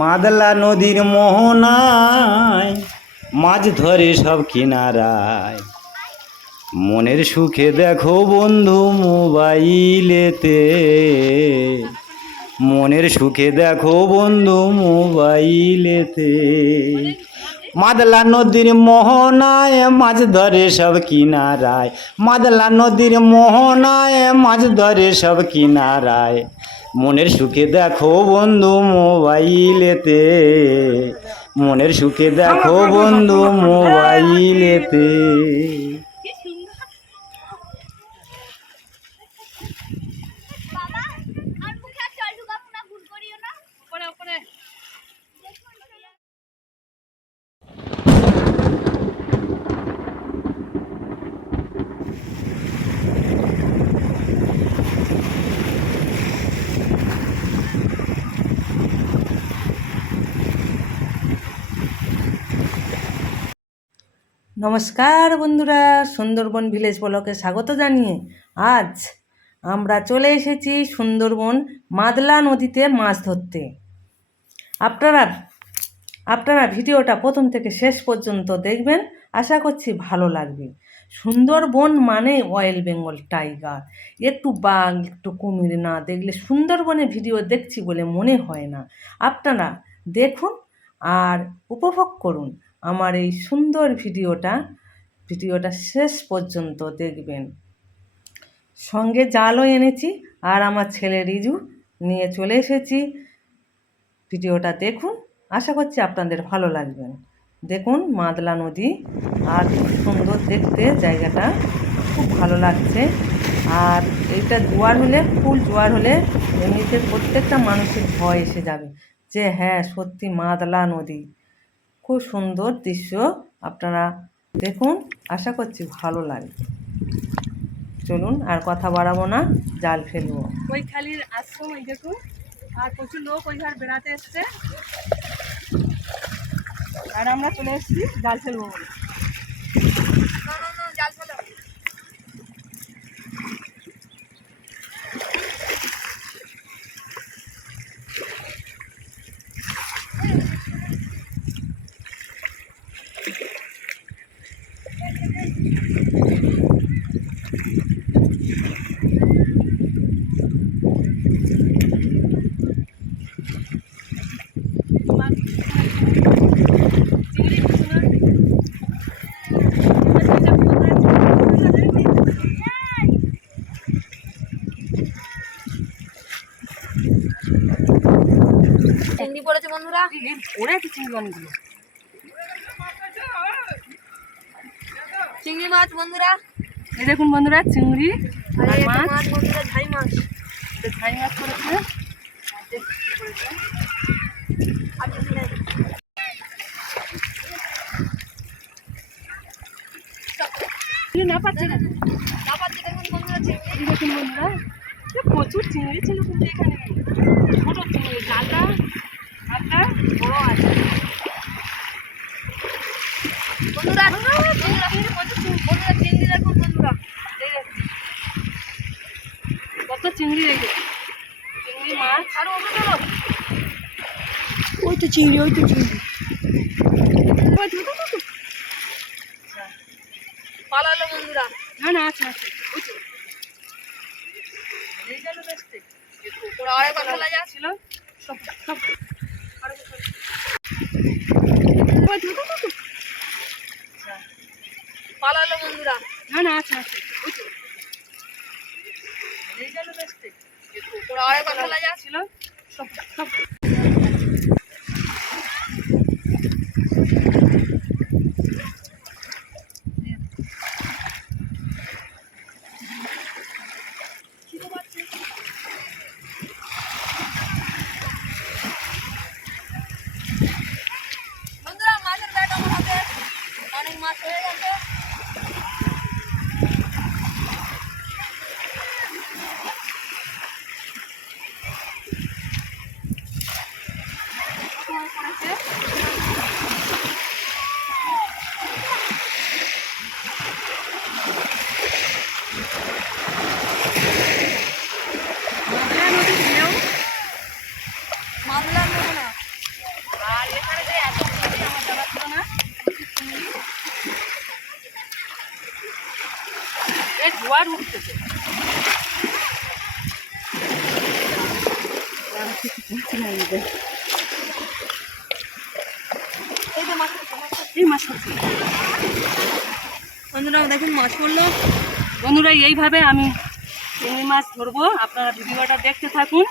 মাদলা নদীর মোহনায় মাছ ধরে সব কিনারায়, মনের সুখে দেখো বন্ধু মোবাইলেতে, মনের সুখে দেখো বন্ধু মোবাইলেতে। মাদলা নদীর মোহনায় মাছ ধরে সব কিনারায়, মাদলা নদীর মোহনায় মাছ ধরে সব কিনারায়, মনের সুখে দেখো বন্ধু মোবাইলেতে, মনের সুখে দেখো বন্ধু মোবাইলেতে। নমস্কার বন্ধুরা, সুন্দরবন ভিলেজ ব্লকে স্বাগত জানিয়ে আজ আমরা চলে এসেছি সুন্দরবন মাদলা নদীতে মাছ ধরতে। আপনারা ভিডিওটা প্রথম থেকে শেষ পর্যন্ত দেখবেন, আশা করছি ভালো লাগবে। সুন্দরবন মানে রয়্যাল বেঙ্গল টাইগার, একটু বাঘ একটু কুমির না দেখলে সুন্দরবনে ভিডিও দেখছি বলে মনে হয় না। আপনারা দেখুন আর উপভোগ করুন আমার এই সুন্দর ভিডিওটা শেষ পর্যন্ত দেখবেন। সঙ্গে জালও এনেছি আর আমার ছেলে রিজু নিয়ে চলে এসেছি। ভিডিওটা দেখুন, আশা করছি আপনাদের ভালো লাগবে। দেখুন মাদলা নদী, আর খুব সুন্দর দেখতে জায়গাটা, খুব ভালো লাগছে। আর এইটা জোয়ার হলে, ফুল জোয়ার হলে এমনিতে প্রত্যেকটা মানুষের ভয় এসে যাবে যে হ্যাঁ সত্যি মাদলা নদী। খুব সুন্দর দৃশ্য, আপনারা দেখুন, আশা করছি ভালো লাগবে। চলুন আর কথা বাড়াবো না, জাল ফেলবো। ওই খালির আশ্রম ওই দেখুন, আর প্রচুর লোক ওই ঘর বেড়াতে এসছে, আর আমরা চলে এসেছি জাল ফেলবো বলে। জাল ফেলো। চিংড়ি পড়েছে বন্ধুরা, পড়েছে চিংড়ি অনেকগুলো, চিংড়ি মাছ বন্ধুরা। এই দেখুন বন্ধুরা চিংড়ি আর মাছ বন্ধুরা, ঝাই মাছ, ঝাই মাছ পড়েছে। না পাচ্ছে না পাচ্ছে, দেখুন বন্ধুরা চিংড়ি, দেখুন বন্ধুরা প্রচুর চিংড়ি ছিল কিন্তু এখানে ছোট চিংড়ি, কাঁটা বড় আছে বন্ধুরা। বন্ধুরা চিংড়ি দেখুন বন্ধুরা, কত চিংড়ি রেখেছে, চিংড়ি মাছ। আর ওই তো চিংড়ি, পালালো বন্ধুরা। না আছে এই গেল দেখতে, ওরা আরেকবার খেলা যাচ্ছিল, পালালো বন্ধুরা। না আছে এই গেল দেখতে, ওরা আরেকবার খেলা যাচ্ছিল। বন্ধুরা মাছের ব্যাট আমার হাতে, অনেক মাছ হয়ে গেছে। মাদলা নদী না জোয়ার উঠতেছে। এই মাছ পড়ছে। বন্ধুরা দেখুন মাছ পড়লো। বন্ধুরা এইভাবে আমি চিংড়ি মাছ ধরবো, আপনারা ভিডিওটা দেখতে থাকুন।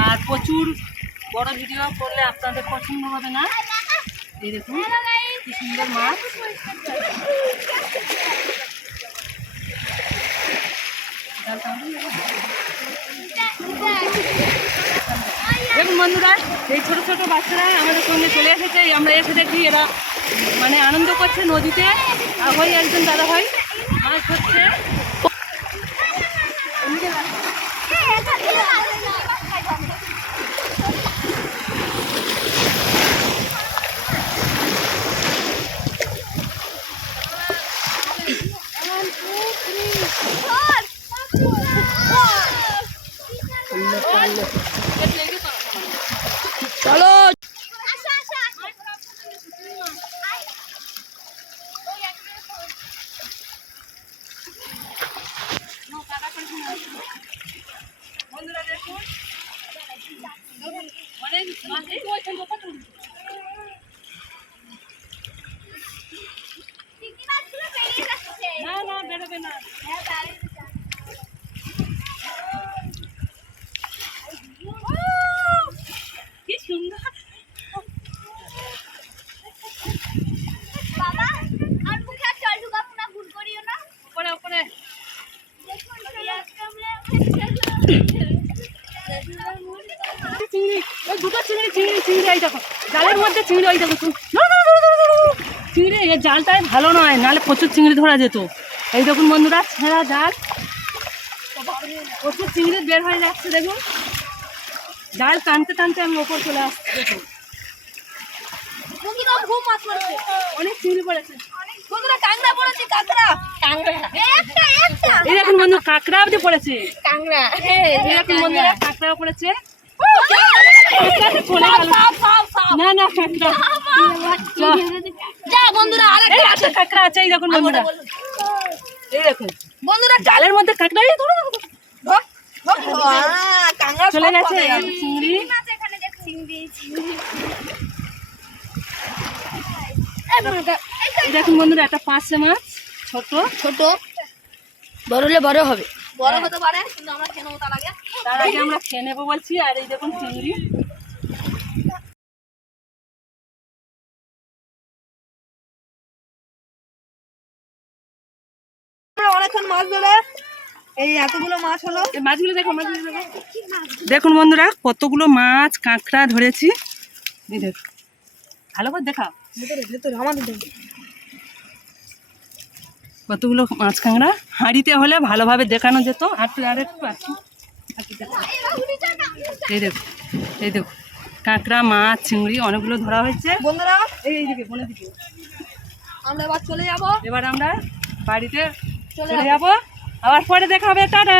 আর প্রচুর বড় ভিডিও করলে আপনাদের পছন্দ হবে না। এই দেখুন কি সুন্দর মাছ। দেখুন বন্ধুরা, এই ছোট ছোট বাচ্চারা আমাদের সঙ্গে চলে এসেছে। আমরা এসে দেখি এরা মানে আনন্দ করছে নদীতে। আর ওই একজন দাদা ভাই মাছ ধরছে। চলো বন্ধুরা দেখুন অনেক মাছ এই ওইখানে কত না না বেরোবে না। কি সুন্দর বাবা আর মুখে আর জল ঢুকাবো না, ভুল করিও না। উপরে উপরে চিংড়ি, ওই দুটো চিংড়ি চিংড়ি চিংড়ি এই দেখো জালের মধ্যে চিংড়ি। ওই দেখো চিংড়ি, এই জালটাই ভালো নয়, নাহলে প্রচুর চিংড়ি ধরা যেত। এই দেখুন বন্ধুরা ছেঁড়া জাল, প্রচুর চিংড়ি বের হয়ে যাচ্ছে। দেখুন জাল টানতে টানতে আমি ওপর চলে আসছি। দেখুন খুব মাছ পড়েছে, অনেক চিংড়ি পড়েছে। বন্ধুরা কাঁকড়া পড়েছে, কাঁকড়া কাঁকড়া একটা একটা এই দেখুন বন্ধু কাঁকড়া অবধি পড়েছে। কাঁকড়া এই দেখুন বন্ধুরা কাঁকড়াও পড়েছে। চলে গেল। না না কাঁকড়া যা বন্ধুরা এই একটা কাঁকড়া আছে। এই দেখুন বন্ধুরা, এই দেখুন বন্ধুরা জালের মধ্যে কাঁকড়া। এই ধরো, ধরো, ধরো। কাঁকড়া চলে গেছে আর চিংড়ি। মাছ এখানে দেখ, চিংড়ি চিংড়ি। এই দেখুন বন্ধুরা একটা পাঁচশে মাছ, ছোট ছোট বড় হলে বড় হবে, বড় হতে পারে কিন্তু আমরা কেন তার আগে তার আগে আমরা খেয়ে নেবো বলছি। আর এই দেখুন চিংড়ি। অনেকক্ষণ মাছ ধরে এই এতগুলো মাছ হলো। এই মাছগুলো দেখো, মাছগুলো দেখো। দেখুন বন্ধুরা কতগুলো মাছ কাঁকড়া ধরেছি। এই দেখো ভালো করে দেখা ভেতরে আমাদের কতগুলো মাছ কাঁকড়া। হাঁড়িতে হলে ভালোভাবে দেখানো যেত। আর একটু আছে। এই দেখো, এই দেখো কাঁকড়া মাছ চিংড়ি অনেকগুলো ধরা হয়েছে। বন্ধুরা এইদিকে বনে দিকে আমরা এবার চলে যাব, এবার আমরা বাড়িতে চলে যাবো। আবার পরে দেখা হবে, টাটা।